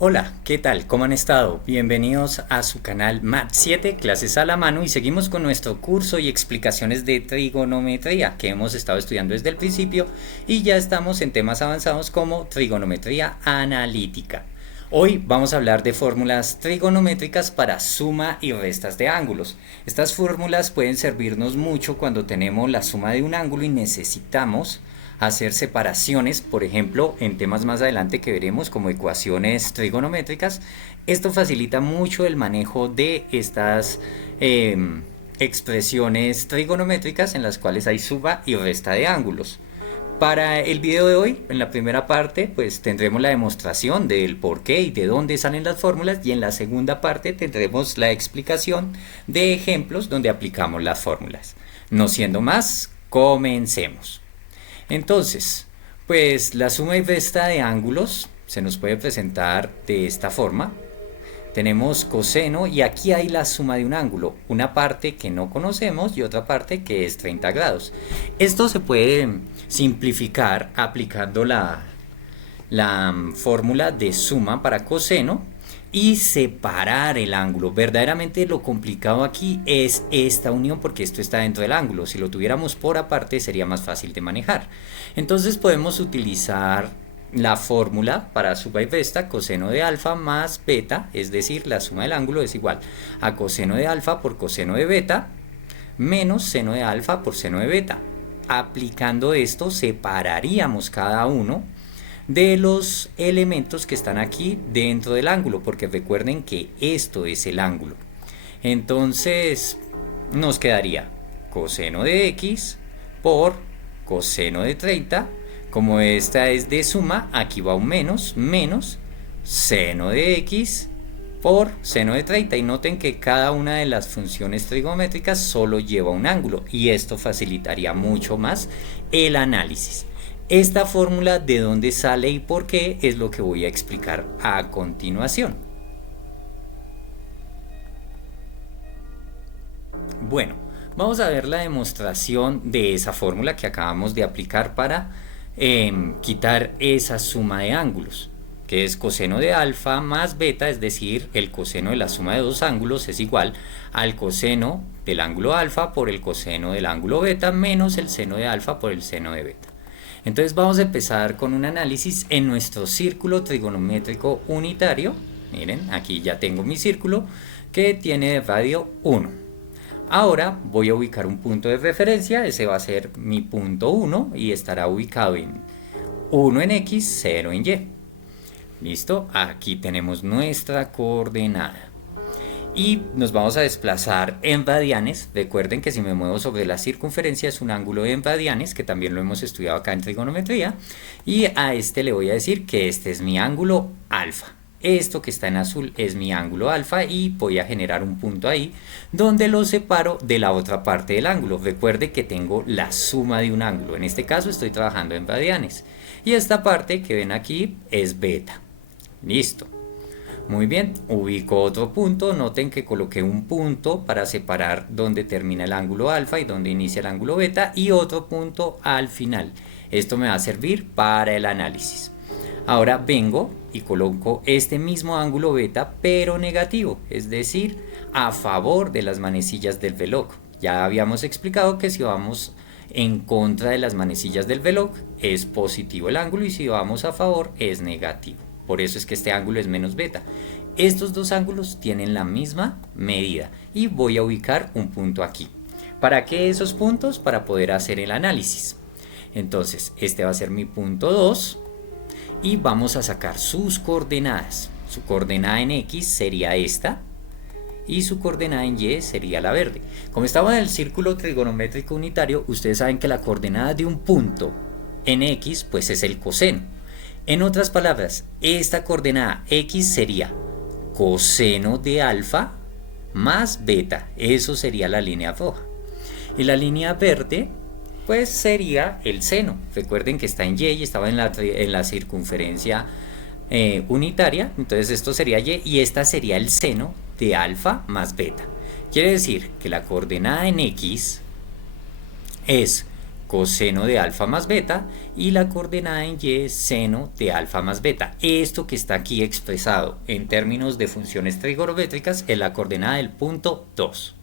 Hola, ¿qué tal? ¿Cómo han estado? Bienvenidos a su canal Mat 7, clases a la mano, y seguimos con nuestro curso y explicaciones de trigonometría que hemos estado estudiando desde el principio y ya estamos en temas avanzados como trigonometría analítica. Hoy vamos a hablar de fórmulas trigonométricas para suma y restas de ángulos. Estas fórmulas pueden servirnos mucho cuando tenemos la suma de un ángulo y necesitamos hacer separaciones, por ejemplo, en temas más adelante que veremos como ecuaciones trigonométricas. Esto facilita mucho el manejo de estas expresiones trigonométricas en las cuales hay suma y resta de ángulos. Para el video de hoy, en la primera parte, pues tendremos la demostración del por qué y de dónde salen las fórmulas, y en la segunda parte tendremos la explicación de ejemplos donde aplicamos las fórmulas. No siendo más, comencemos. Entonces, pues la suma y resta de ángulos se nos puede presentar de esta forma. Tenemos coseno y aquí hay la suma de un ángulo, una parte que no conocemos y otra parte que es 30 grados. Esto se puede simplificar aplicando la fórmula de suma para coseno y separar el ángulo. Verdaderamente lo complicado aquí es esta unión, porque esto está dentro del ángulo. Si lo tuviéramos por aparte sería más fácil de manejar. Entonces podemos utilizar la fórmula para suma y resta: coseno de alfa más beta, es decir, la suma del ángulo es igual a coseno de alfa por coseno de beta menos seno de alfa por seno de beta. Aplicando esto separaríamos cada uno de los elementos que están aquí dentro del ángulo, porque recuerden que esto es el ángulo. Entonces nos quedaría coseno de x por coseno de 30. Como esta es de suma, aquí va un menos, menos seno de x por seno de 30. Y noten que cada una de las funciones trigonométricas solo lleva un ángulo, y esto facilitaría mucho más el análisis. Esta fórmula, de dónde sale y por qué, es lo que voy a explicar a continuación. Bueno, vamos a ver la demostración de esa fórmula que acabamos de aplicar para quitar esa suma de ángulos, que es coseno de alfa más beta, es decir, el coseno de la suma de dos ángulos es igual al coseno del ángulo alfa por el coseno del ángulo beta menos el seno de alfa por el seno de beta. Entonces vamos a empezar con un análisis en nuestro círculo trigonométrico unitario. Miren, aquí ya tengo mi círculo que tiene de radio 1. Ahora voy a ubicar un punto de referencia, ese va a ser mi punto 1 y estará ubicado en 1 en X, 0 en Y. ¿Listo? Aquí tenemos nuestra coordenada. Y nos vamos a desplazar en radianes. Recuerden que si me muevo sobre la circunferencia es un ángulo en radianes, que también lo hemos estudiado acá en trigonometría. Y a este le voy a decir que este es mi ángulo alfa. Esto que está en azul es mi ángulo alfa, y voy a generar un punto ahí donde lo separo de la otra parte del ángulo. Recuerde que tengo la suma de un ángulo. En este caso estoy trabajando en radianes. Y esta parte que ven aquí es beta. Listo. Muy bien, ubico otro punto. Noten que coloqué un punto para separar donde termina el ángulo alfa y donde inicia el ángulo beta, y otro punto al final. Esto me va a servir para el análisis. Ahora vengo y coloco este mismo ángulo beta, pero negativo, es decir, a favor de las manecillas del reloj. Ya habíamos explicado que si vamos en contra de las manecillas del reloj es positivo el ángulo, y si vamos a favor es negativo. Por eso es que este ángulo es menos beta. Estos dos ángulos tienen la misma medida y voy a ubicar un punto aquí. ¿Para qué esos puntos? Para poder hacer el análisis. Entonces este va a ser mi punto 2 y vamos a sacar sus coordenadas. Su coordenada en X sería esta y su coordenada en Y sería la verde. Como estamos en el círculo trigonométrico unitario, ustedes saben que la coordenada de un punto en X pues es el coseno. En otras palabras, esta coordenada X sería coseno de alfa más beta. Eso sería la línea roja. Y la línea verde pues sería el seno. Recuerden que está en Y y estaba en la circunferencia unitaria. Entonces esto sería Y y esta sería el seno de alfa más beta. Quiere decir que la coordenada en X es coseno de alfa más beta, y la coordenada en y es seno de alfa más beta. Esto que está aquí expresado en términos de funciones trigonométricas es la coordenada del punto 2.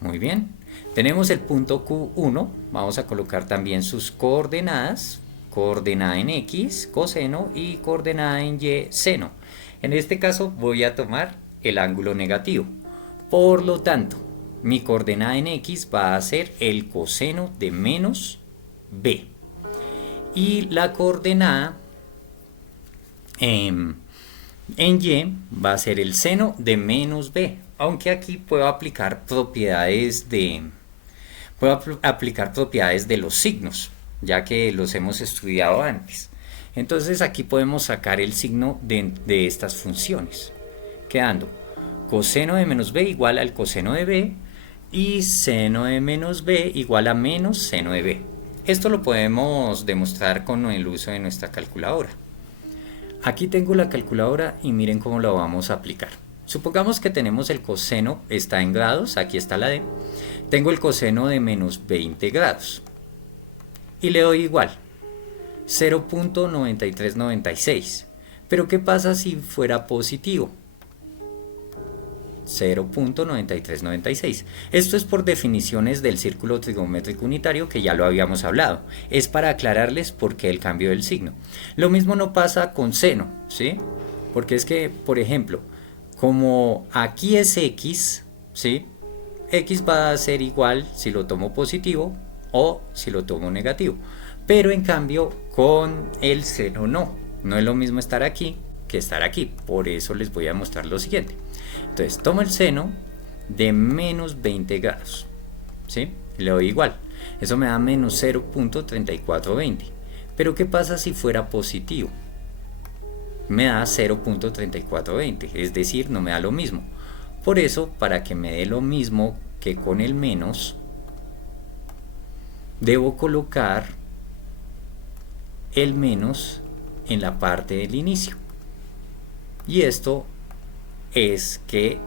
Muy bien, tenemos el punto Q1, vamos a colocar también sus coordenadas, coordenada en X, coseno, y coordenada en Y, seno. En este caso voy a tomar el ángulo negativo. Por lo tanto, mi coordenada en X va a ser el coseno de menos B. Y la coordenada en Y va a ser el seno de menos B. Aunque aquí puedo aplicar propiedades de los signos, ya que los hemos estudiado antes. Entonces aquí podemos sacar el signo de estas funciones, quedando coseno de menos b igual al coseno de b y seno de menos b igual a menos seno de b. Esto lo podemos demostrar con el uso de nuestra calculadora. Aquí tengo la calculadora y miren cómo la vamos a aplicar. Supongamos que tenemos el coseno, está en grados, aquí está la D. Tengo el coseno de menos 20 grados. Y le doy igual, 0.9396. Pero ¿qué pasa si fuera positivo? 0.9396. Esto es por definiciones del círculo trigonométrico unitario que ya lo habíamos hablado. Es para aclararles por qué el cambio del signo. Lo mismo no pasa con seno, ¿sí? Porque es que, por ejemplo, como aquí es X, ¿sí? X va a ser igual si lo tomo positivo o si lo tomo negativo. Pero en cambio con el seno no. No es lo mismo estar aquí que estar aquí. Por eso les voy a mostrar lo siguiente. Entonces tomo el seno de menos 20 grados. ¿Sí? Le doy igual. Eso me da menos 0.3420. Pero ¿qué pasa si fuera positivo? Me da 0.3420, es decir, no me da lo mismo. Por eso, para que me dé lo mismo que con el menos, debo colocar el menos en la parte del inicio. Y esto es que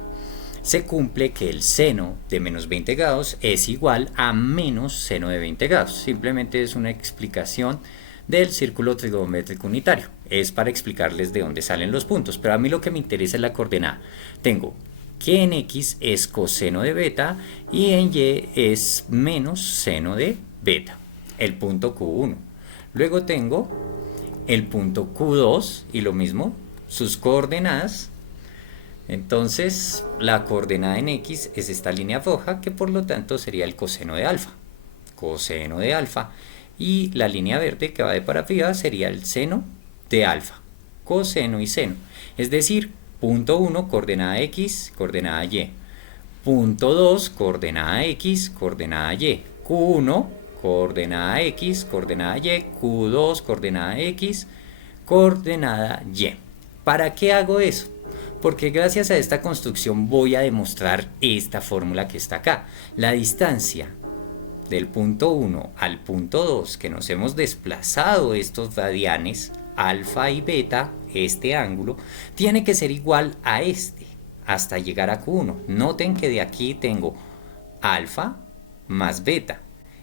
se cumple que el seno de menos 20 grados es igual a menos seno de 20 grados. Simplemente es una explicación del círculo trigonométrico unitario. Es para explicarles de dónde salen los puntos, pero a mí lo que me interesa es la coordenada. Tengo que en X es coseno de beta y en Y es menos seno de beta, el punto Q1. Luego tengo el punto Q2 y lo mismo, sus coordenadas. Entonces la coordenada en X es esta línea roja, que por lo tanto sería el coseno de alfa. Coseno de alfa. Y la línea verde que va de para arriba sería el seno de alfa, coseno y seno. Es decir, punto 1, coordenada X, coordenada Y. Punto 2, coordenada X, coordenada Y. Q1, coordenada X, coordenada Y. Q2, coordenada X, coordenada Y. ¿Para qué hago eso? Porque gracias a esta construcción voy a demostrar esta fórmula que está acá. La distancia del punto 1 al punto 2 que nos hemos desplazado estos radianes, alfa y beta, este ángulo, tiene que ser igual a este, hasta llegar a Q1. Noten que de aquí tengo alfa más beta.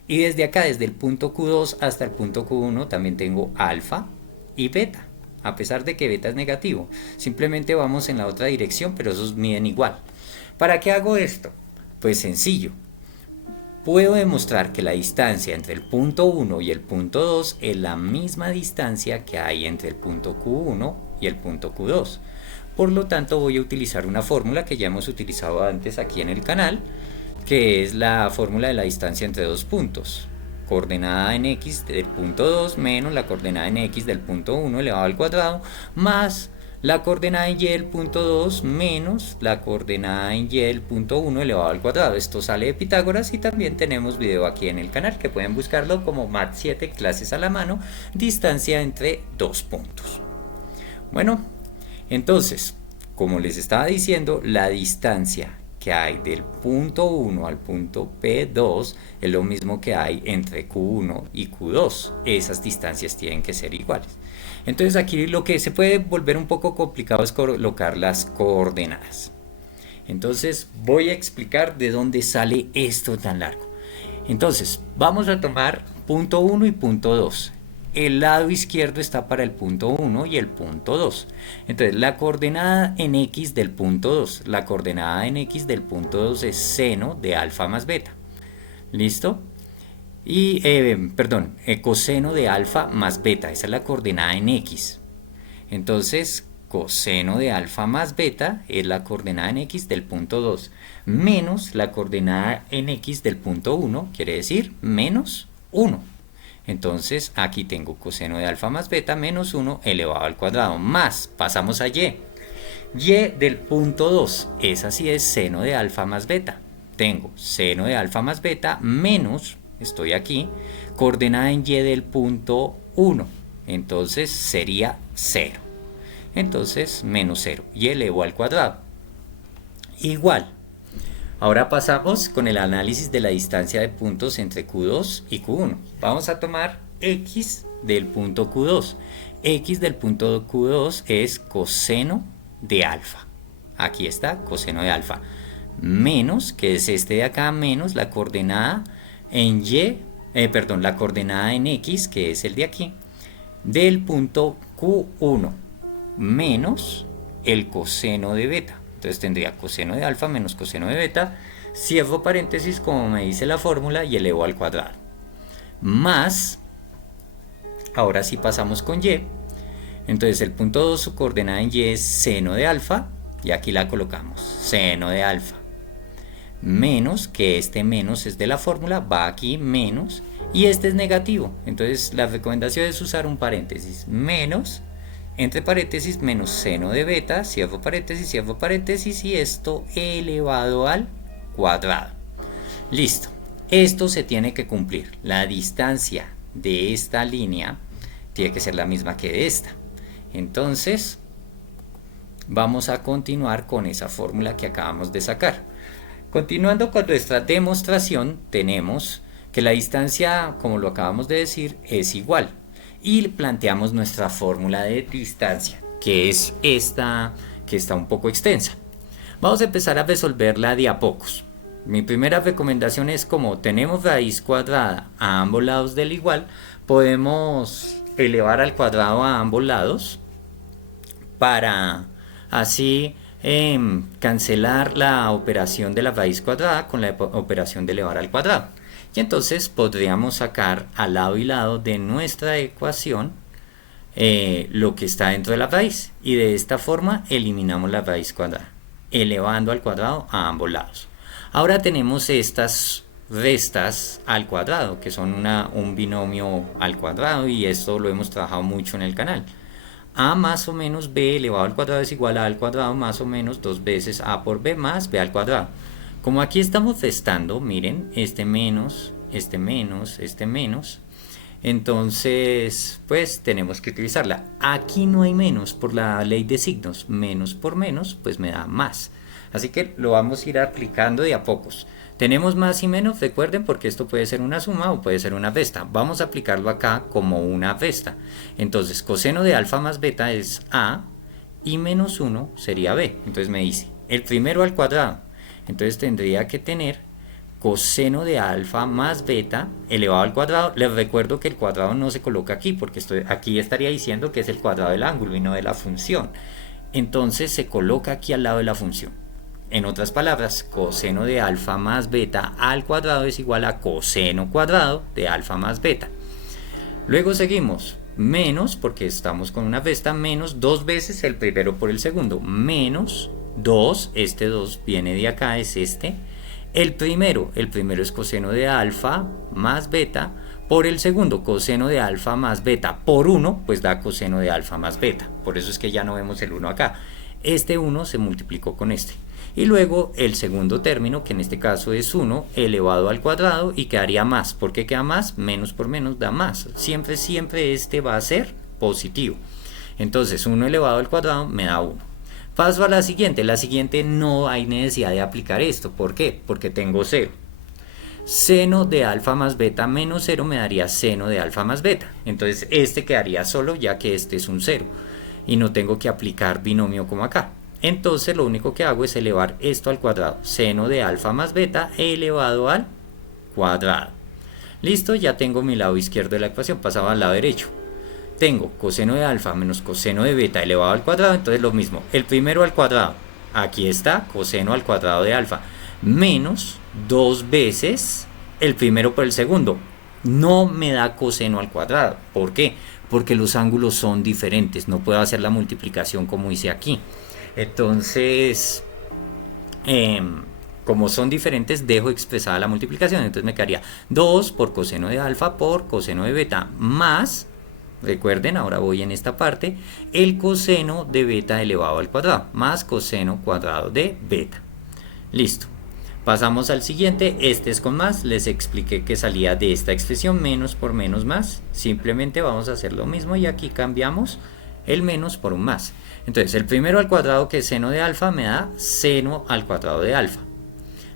Y desde acá, desde el punto Q2 hasta el punto Q1, también tengo alfa y beta. A pesar de que beta es negativo. Simplemente vamos en la otra dirección, pero esos miden igual. ¿Para qué hago esto? Pues sencillo. Puedo demostrar que la distancia entre el punto 1 y el punto 2 es la misma distancia que hay entre el punto Q1 y el punto Q2. Por lo tanto, voy a utilizar una fórmula que ya hemos utilizado antes aquí en el canal, que es la fórmula de la distancia entre dos puntos. Coordenada en X del punto 2 menos la coordenada en X del punto 1 elevado al cuadrado, más la coordenada en Y del punto 2 menos la coordenada en Y del punto 1 elevado al cuadrado. Esto sale de Pitágoras y también tenemos video aquí en el canal que pueden buscarlo como Mat 7 clases a la mano, distancia entre dos puntos. Bueno, entonces, como les estaba diciendo, la distancia que hay del punto 1 al punto P2 es lo mismo que hay entre Q1 y Q2. Esas distancias tienen que ser iguales. Entonces aquí lo que se puede volver un poco complicado es colocar las coordenadas. Entonces voy a explicar de dónde sale esto tan largo. Entonces, vamos a tomar punto 1 y punto 2. El lado izquierdo está para el punto 1 y el punto 2. Entonces, la coordenada en x del punto 2, la coordenada en x del punto 2 es seno de alfa más beta. ¿Listo? Y, coseno de alfa más beta, esa es la coordenada en x. Entonces, coseno de alfa más beta es la coordenada en x del punto 2, menos la coordenada en x del punto 1, quiere decir menos 1. Entonces, aquí tengo coseno de alfa más beta menos 1 elevado al cuadrado, más, pasamos a y. Y del punto 2, esa sí es seno de alfa más beta. Tengo seno de alfa más beta menos, estoy aquí, coordenada en y del punto 1. Entonces sería 0. Entonces menos 0 y elevado al cuadrado. Igual. Ahora pasamos con el análisis de la distancia de puntos entre Q2 y Q1. Vamos a tomar x del punto Q2. X del punto Q2 es coseno de alfa. Aquí está, coseno de alfa. Menos, que es este de acá, menos la coordenada en la coordenada en x, que es el de aquí, del punto Q1, menos el coseno de beta. Entonces tendría coseno de alfa menos coseno de beta, cierro paréntesis como me dice la fórmula y elevo al cuadrado. Más, ahora sí pasamos con y. Entonces el punto 2, su coordenada en y es seno de alfa, y aquí la colocamos, seno de alfa. Menos, que este menos es de la fórmula, va aquí menos, y este es negativo. Entonces la recomendación es usar un paréntesis, menos, entre paréntesis, menos seno de beta, cierro paréntesis, y esto elevado al cuadrado. Listo. Esto se tiene que cumplir. La distancia de esta línea tiene que ser la misma que de esta. Entonces, vamos a continuar con esa fórmula que acabamos de sacar. Continuando con nuestra demostración, tenemos que la distancia, como lo acabamos de decir, es igual. Y planteamos nuestra fórmula de distancia, que es esta, que está un poco extensa. Vamos a empezar a resolverla de a pocos. Mi primera recomendación es, como tenemos raíz cuadrada a ambos lados del igual, podemos elevar al cuadrado a ambos lados para así cancelar la operación de la raíz cuadrada con la operación de elevar al cuadrado. Y entonces podríamos sacar al lado y lado de nuestra ecuación lo que está dentro de la raíz. Y de esta forma eliminamos la raíz cuadrada, elevando al cuadrado a ambos lados. Ahora tenemos estas restas al cuadrado, que son un binomio al cuadrado, y esto lo hemos trabajado mucho en el canal. A más o menos b elevado al cuadrado es igual a al cuadrado más o menos 2 veces a por b más b al cuadrado. Como aquí estamos restando, miren, este menos, este menos, este menos, entonces pues tenemos que utilizarla. Aquí no hay menos por la ley de signos, menos por menos pues me da más. Así que lo vamos a ir aplicando de a pocos. Tenemos más y menos, recuerden, porque esto puede ser una suma o puede ser una resta. Vamos a aplicarlo acá como una resta. Entonces coseno de alfa más beta es a y menos 1 sería b. Entonces me dice el primero al cuadrado. Entonces tendría que tener coseno de alfa más beta elevado al cuadrado. Les recuerdo que el cuadrado no se coloca aquí, porque aquí estaría diciendo que es el cuadrado del ángulo y no de la función. Entonces se coloca aquí al lado de la función. En otras palabras, coseno de alfa más beta al cuadrado es igual a coseno cuadrado de alfa más beta. Luego seguimos, menos, porque estamos con una resta, menos 2 veces el primero por el segundo, menos 2, este 2 viene de acá, es este. El primero es coseno de alfa más beta por el segundo, coseno de alfa más beta por 1, pues da coseno de alfa más beta. Por eso es que ya no vemos el 1 acá. Este 1 se multiplicó con este. Y luego el segundo término, que en este caso es 1 elevado al cuadrado, y quedaría más. ¿Por qué queda más? Menos por menos da más. Siempre este va a ser positivo. Entonces 1 elevado al cuadrado me da 1. Paso a la siguiente. La siguiente no hay necesidad de aplicar esto. ¿Por qué? Porque tengo 0. Seno de alfa más beta menos 0 me daría seno de alfa más beta. Entonces este quedaría solo, ya que este es un 0. Y no tengo que aplicar binomio como acá. Entonces lo único que hago es elevar esto al cuadrado. Seno de alfa más beta elevado al cuadrado. Listo, ya tengo mi lado izquierdo de la ecuación, pasaba al lado derecho. Tengo coseno de alfa menos coseno de beta elevado al cuadrado, entonces lo mismo, el primero al cuadrado, aquí está, coseno al cuadrado de alfa, menos 2 veces el primero por el segundo. No me da coseno al cuadrado. ¿Por qué? Porque los ángulos son diferentes, no puedo hacer la multiplicación como hice aquí. Entonces, como son diferentes, dejo expresada la multiplicación. Entonces me quedaría 2 por coseno de alfa por coseno de beta más, recuerden, ahora voy en esta parte, el coseno de beta elevado al cuadrado más coseno cuadrado de beta. Listo. Pasamos al siguiente, este es con más, les expliqué que salía de esta expresión menos por menos más, simplemente vamos a hacer lo mismo y aquí cambiamos el menos por un más. Entonces el primero al cuadrado, que es seno de alfa, me da seno al cuadrado de alfa,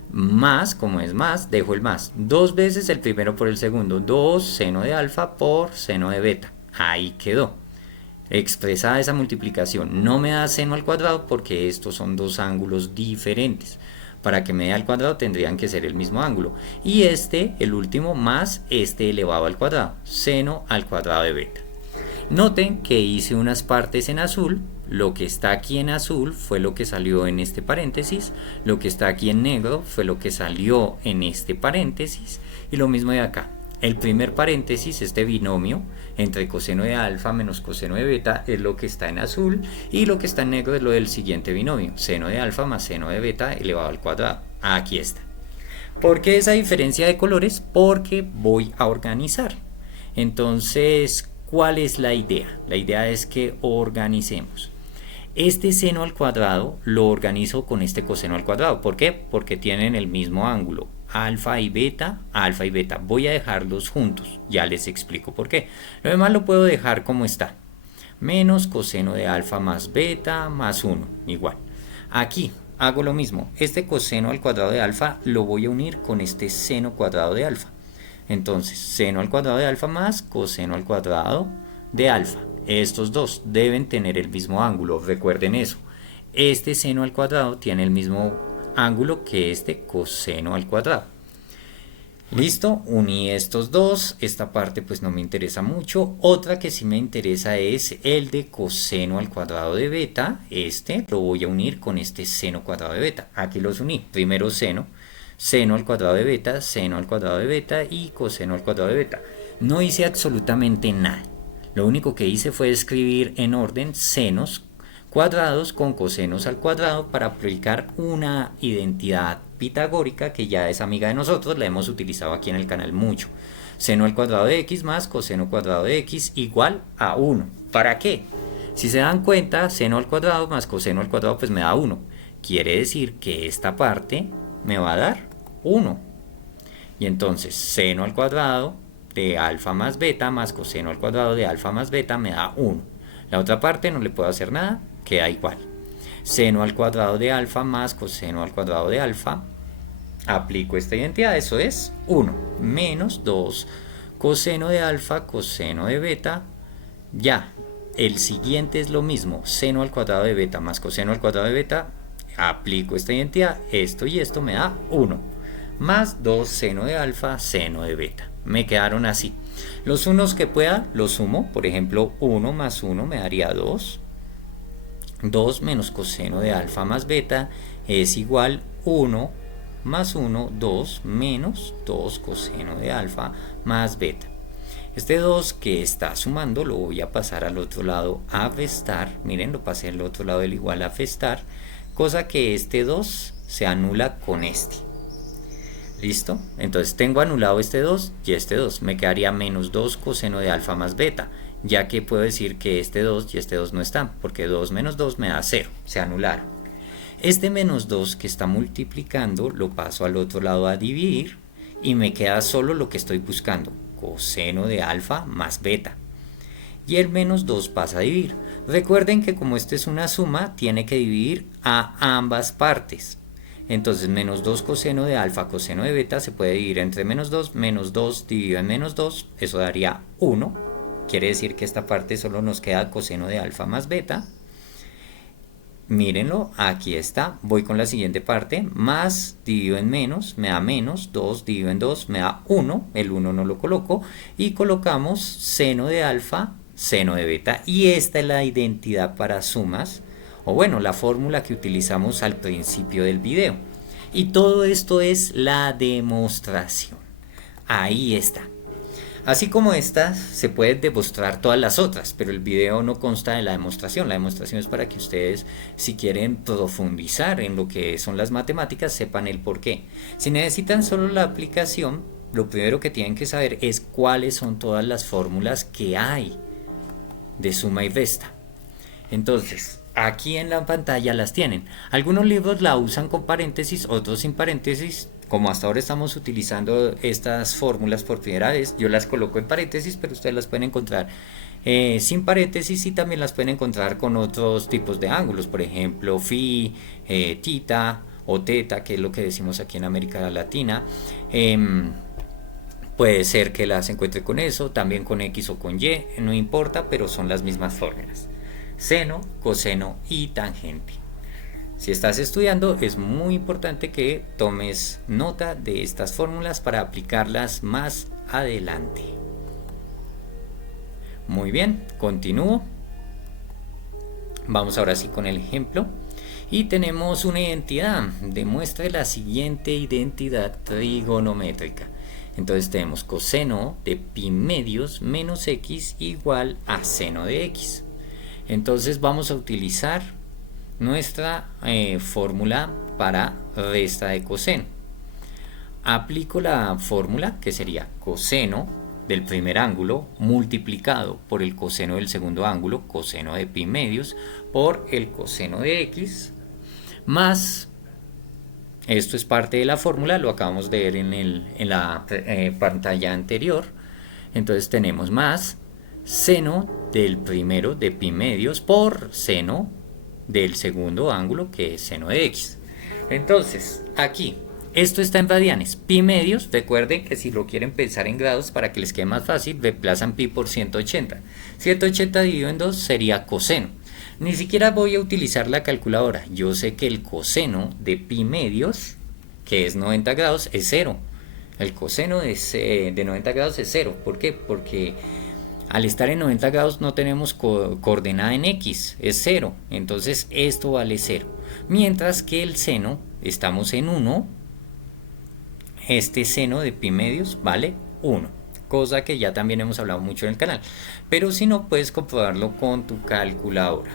más, como es más, dejo el más, 2 veces el primero por el segundo, 2 seno de alfa por seno de beta, ahí quedó. Expresada esa multiplicación, no me da seno al cuadrado porque estos son dos ángulos diferentes. Para que me dé al cuadrado tendrían que ser el mismo ángulo. Y este, el último, más este elevado al cuadrado, seno al cuadrado de beta. Noten que hice unas partes en azul, lo que está aquí en azul fue lo que salió en este paréntesis, lo que está aquí en negro fue lo que salió en este paréntesis, y lo mismo de acá. El primer paréntesis, este binomio entre coseno de alfa menos coseno de beta, es lo que está en azul, y lo que está en negro es lo del siguiente binomio, seno de alfa más seno de beta elevado al cuadrado. Aquí está. ¿Por qué esa diferencia de colores? Porque voy a organizar. Entonces, ¿cuál es la idea? La idea es que organicemos. Este seno al cuadrado lo organizo con este coseno al cuadrado. ¿Por qué? Porque tienen el mismo ángulo. Alfa y beta, alfa y beta. Voy a dejarlos juntos. Ya les explico por qué. Lo demás lo puedo dejar como está. Menos coseno de alfa más beta más 1. Igual. Aquí hago lo mismo. Este coseno al cuadrado de alfa lo voy a unir con este seno cuadrado de alfa. Entonces, seno al cuadrado de alfa más coseno al cuadrado de alfa. Estos dos deben tener el mismo ángulo, recuerden eso. Este seno al cuadrado tiene el mismo ángulo que este coseno al cuadrado. Listo, uní estos dos, esta parte pues no me interesa mucho. Otra que sí me interesa es el de coseno al cuadrado de beta. Este lo voy a unir con este seno cuadrado de beta. Aquí los uní, primero seno, seno al cuadrado de beta, seno al cuadrado de beta y coseno al cuadrado de beta. No hice absolutamente nada. Lo único que hice fue escribir en orden senos cuadrados con cosenos al cuadrado para aplicar una identidad pitagórica que ya es amiga de nosotros, la hemos utilizado aquí en el canal mucho. Seno al cuadrado de x más coseno cuadrado de x igual a 1. ¿Para qué? Si se dan cuenta, seno al cuadrado más coseno al cuadrado pues me da 1. Quiere decir que esta parte me va a dar 1. Y entonces seno al cuadrado de alfa más beta más coseno al cuadrado de alfa más beta me da 1. La otra parte no le puedo hacer nada, queda igual. Seno al cuadrado de alfa más coseno al cuadrado de alfa, aplico esta identidad, eso es 1, menos 2 coseno de alfa, coseno de beta, ya. El siguiente es lo mismo, seno al cuadrado de beta más coseno al cuadrado de beta, aplico esta identidad, esto y esto me da 1, más 2 seno de alfa, seno de beta. Me quedaron así. Los unos que pueda los sumo, por ejemplo 1 más 1 me daría 2. 2 menos coseno de alfa más beta es igual 1 más 1, 2 menos 2 coseno de alfa más beta. Este 2 que está sumando lo voy a pasar al otro lado a restar. Miren, lo pasé al otro lado del igual a restar, cosa que este 2 se anula con este. ¿Listo? Entonces tengo anulado este 2 y este 2. Me quedaría menos 2 coseno de alfa más beta, ya que puedo decir que este 2 y este 2 no están, porque 2 menos 2 me da 0, se anularon. Este menos 2 que está multiplicando lo paso al otro lado a dividir y me queda solo lo que estoy buscando, coseno de alfa más beta. Y el menos 2 pasa a dividir. Recuerden que como esto es una suma, tiene que dividir a ambas partes. Entonces menos 2 coseno de alfa coseno de beta se puede dividir entre menos 2 dividido en menos 2, eso daría 1. Quiere decir que esta parte solo nos queda coseno de alfa más beta. Mírenlo, aquí está. Voy con la siguiente parte. Más dividido en menos, me da menos. 2 dividido en 2 me da 1. El 1 no lo coloco. Y colocamos seno de alfa, seno de beta. Y esta es la identidad para sumas. O bueno, la fórmula que utilizamos al principio del video. Y todo esto es la demostración. Ahí está. Así como estas, se pueden demostrar todas las otras, pero el video no consta de la demostración. La demostración es para que ustedes, si quieren profundizar en lo que son las matemáticas, sepan el por qué. Si necesitan solo la aplicación, lo primero que tienen que saber es cuáles son todas las fórmulas que hay de suma y resta. Entonces, aquí en la pantalla las tienen. Algunos libros la usan con paréntesis, otros sin paréntesis. Como hasta ahora estamos utilizando estas fórmulas por primera vez, yo las coloco en paréntesis, pero ustedes las pueden encontrar sin paréntesis y también las pueden encontrar con otros tipos de ángulos, por ejemplo, phi, tita o teta, que es lo que decimos aquí en América Latina. Puede ser que las encuentre con eso, también con X o con Y, no importa, pero son las mismas fórmulas. Seno, coseno y tangente. Si estás estudiando, es muy importante que tomes nota de estas fórmulas para aplicarlas más adelante. Muy bien, continúo. Vamos ahora sí con el ejemplo. Y tenemos una identidad. Demuestre la siguiente identidad trigonométrica. Entonces tenemos coseno de pi medios menos x igual a seno de x. Entonces vamos a utilizar nuestra fórmula para resta de coseno. Aplico la fórmula que sería coseno del primer ángulo multiplicado por el coseno del segundo ángulo, coseno de pi medios, por el coseno de x, más, esto es parte de la fórmula, lo acabamos de ver en la pantalla anterior. Entonces tenemos más seno del primero de pi medios por seno del segundo ángulo, que es seno de x. Entonces aquí esto está en radianes. Pi medios, recuerden que si lo quieren pensar en grados para que les quede más fácil, reemplazan pi por 180. 180 dividido en 2 sería coseno. Ni siquiera voy a utilizar la calculadora. Yo sé que el coseno de pi medios, que es 90 grados, es 0. El coseno de 90 grados es 0. ¿Por qué? Porque al estar en 90 grados no tenemos coordenada en x, es 0. Entonces esto vale 0. Mientras que el seno, estamos en 1. Este seno de pi medios vale 1. Cosa que ya también hemos hablado mucho en el canal. Pero si no, puedes comprobarlo con tu calculadora.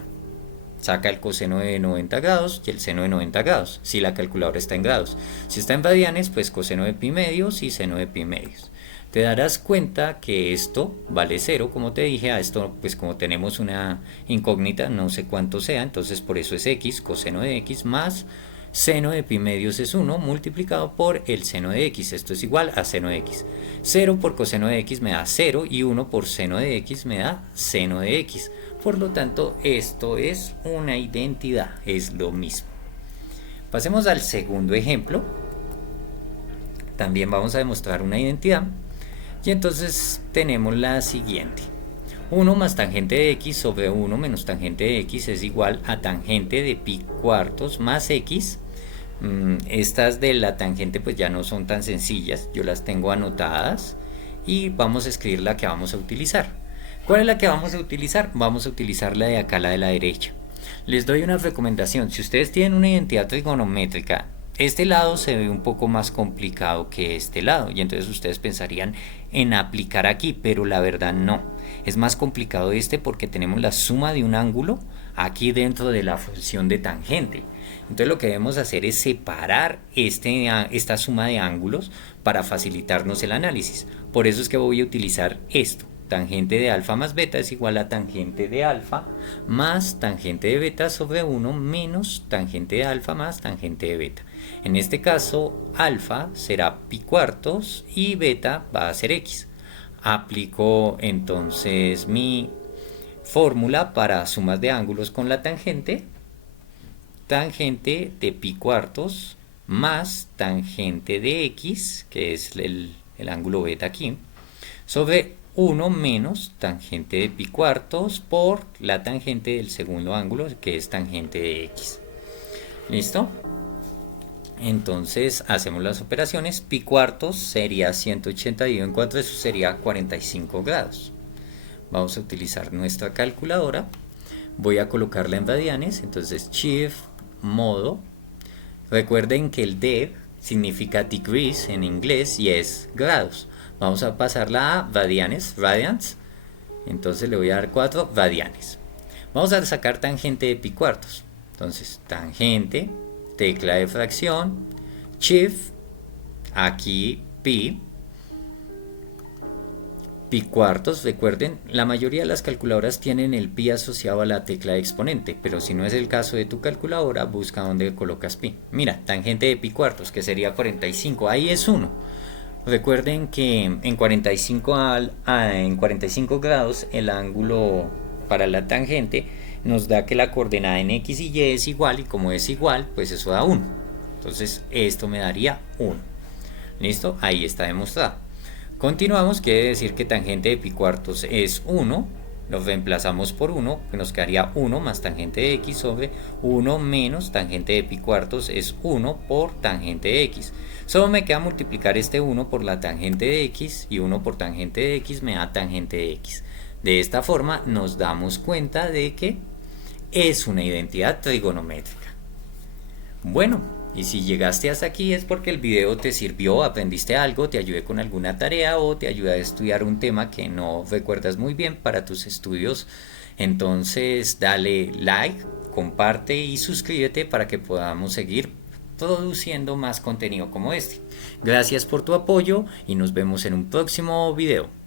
Saca el coseno de 90 grados y el seno de 90 grados, si la calculadora está en grados. Si está en radianes, pues coseno de pi medios y seno de pi medios. Te darás cuenta que esto vale 0, como te dije. A esto, pues como tenemos una incógnita, no sé cuánto sea, entonces por eso es x, coseno de x, más seno de pi medios es 1 multiplicado por el seno de x. Esto es igual a seno de x. 0 por coseno de x me da 0 y 1 por seno de x me da seno de x. Por lo tanto, esto es una identidad, es lo mismo. Pasemos al segundo ejemplo. También vamos a demostrar una identidad. Y entonces tenemos la siguiente. 1 más tangente de x sobre 1 menos tangente de x es igual a tangente de pi cuartos más x. Estas de la tangente pues ya no son tan sencillas, yo las tengo anotadas y vamos a escribir la que vamos a utilizar. ¿Cuál es la que vamos a utilizar? Vamos a utilizar la de acá, la de la derecha. Les doy una recomendación. Si ustedes tienen una identidad trigonométrica, este lado se ve un poco más complicado que este lado y entonces ustedes pensarían en aplicar aquí, pero la verdad no. Es más complicado porque tenemos la suma de un ángulo aquí dentro de la función de tangente. Entonces lo que debemos hacer es separar esta suma de ángulos para facilitarnos el análisis. Por eso es que voy a utilizar esto. Tangente de alfa más beta es igual a tangente de alfa más tangente de beta sobre 1 menos tangente de alfa más tangente de beta. En este caso, alfa será pi cuartos y beta va a ser x. Aplico entonces mi fórmula para sumas de ángulos con la tangente. Tangente de pi cuartos más tangente de x, que es el ángulo beta aquí, sobre 1 menos tangente de pi cuartos por la tangente del segundo ángulo, que es tangente de x. ¿Listo? Entonces hacemos las operaciones. Pi cuartos sería 180 dividido en 4, eso sería 45 grados. Vamos a utilizar nuestra calculadora. Voy a colocarla en radianes, entonces shift, modo. Recuerden que el D significa degrees en inglés y es grados. Vamos a pasarla a radianes, radians. Entonces le voy a dar 4 radianes. Vamos a sacar tangente de pi cuartos. Entonces tangente, tecla de fracción, shift, aquí pi cuartos. Recuerden, la mayoría de las calculadoras tienen el pi asociado a la tecla de exponente, pero si no es el caso de tu calculadora, busca donde colocas pi. Mira, tangente de pi cuartos, que sería 45, ahí es 1. Recuerden que en 45 grados el ángulo para la tangente nos da que la coordenada en x y y es igual, y como es igual, pues eso da 1. Entonces esto me daría 1. ¿Listo? Ahí está demostrado. Continuamos, quiere decir que tangente de pi cuartos es 1, lo reemplazamos por 1, que nos quedaría 1 más tangente de x sobre 1 menos tangente de pi cuartos es 1 por tangente de x. Solo me queda multiplicar este 1 por la tangente de x y 1 por tangente de x me da tangente de x. De esta forma nos damos cuenta de que es una identidad trigonométrica. Bueno, y si llegaste hasta aquí es porque el video te sirvió, aprendiste algo, te ayudé con alguna tarea o te ayudé a estudiar un tema que no recuerdas muy bien para tus estudios. Entonces dale like, comparte y suscríbete para que podamos seguir produciendo más contenido como este. Gracias por tu apoyo y nos vemos en un próximo video.